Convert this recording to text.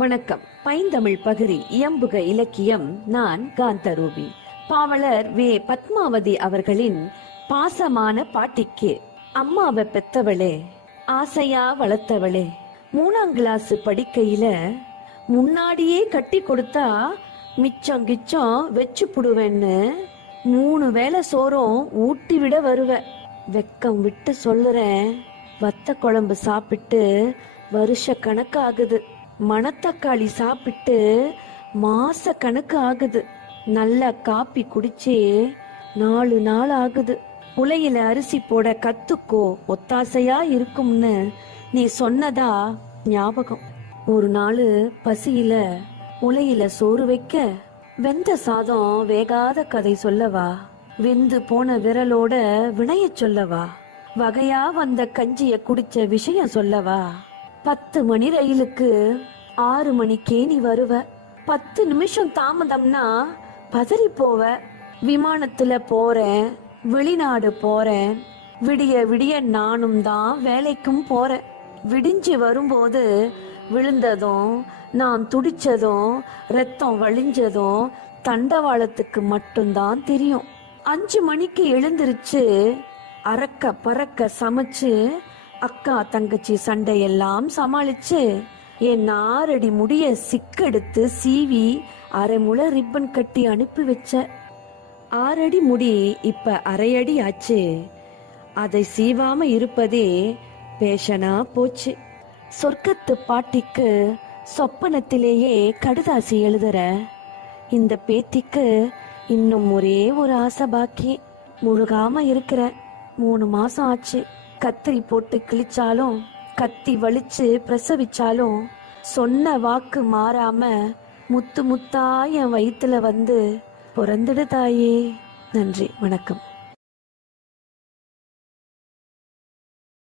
வணக்கம். பைந்தமிழ் பகுதி இயம்புக இலக்கியம் நான் காந்தரூபி. பாவலர் வே பத்மாவதி அவர்களின் பாசமான பாட்டிக்கு அம்மாவை பெத்தவளே ஆசையா வளர்த்தவளே மூணாம் கிளாஸ் படிக்கையில முன்னாடியே கட்டி கொடுத்தா மிச்சம் கிச்சம் வச்சு புடுவேன்னு மூணு வேளை சோறும் ஊட்டி விட வருவ. வெக்கம் விட்டு சொல்லுறேன் வத்த குழம்பு சாப்பிட்டு வருஷ கணக்காகுது. மணத்தக்காளி சாப்பிட்டு மாச கணக்கு ஆகுது. நல்ல காப்பி குடிச்சே நாலு நாள் ஆகுது. புலையில அரிசி போட கத்துக்கோ ஒத்தாசையா இருக்கும்னு நீ சொன்னதா ஞாபகம். ஒரு நாள் பசியில உலையில சோறு வைக்க வெந்த சாதம் வேகாத கதை சொல்லவா? வெந்து போன விரலோட வினைய சொல்லவா? வகையா வந்த கஞ்சிய குடிச்ச விஷயம் சொல்லவா? பத்து மணி ரயிலுக்கு ஆறு மணிக்கே நீ வருவ. பத்து நிமிஷம் தாமதம்னா பதறி போவ. விமானத்துல போறேன் வெளிநாடு போறேன். விடிய விடிய நானும் தான் வேலைக்கும் போறேன் விடிஞ்சு வரும்போது விழுந்ததும் நான் துடிச்சதும் ரத்தம் வழிஞ்சதும் தண்டவாளத்துக்கு மட்டும்தான் தெரியும். அஞ்சு மணிக்கு எழுந்திருச்சு அறக்க பறக்க சமைச்சு அக்கா தங்கச்சி சண்டையெல்லாம் சமாளிச்சு என் ஆறடி முடிய சிக்கெடுத்து சீவி அரை முளை ரிப்பன் கட்டி அனுப்பி வச்ச. ஆறடி முடி இப்ப அரையடி ஆச்சு. அதை சீவாம இருப்பதே பேஷனா போச்சு. சொர்க்கத்து பாட்டிக்கு சொப்பனத்திலேயே கடுதாசி எழுதுற. இந்த பேத்திக்கு இன்னும் ஒரே ஒரு ஆசை பாக்கி. முழுகாம இருக்கிற. மூணு மாசம் ஆச்சு. கத்திரி போட்டு கிழிச்சாலும் கத்தி வலிச்சு பிரசவிச்சாலும் சொன்ன வாக்கு மாறாம முத்து முத்தா என் வந்து பிறந்துடு தாயே. நன்றி. வணக்கம்.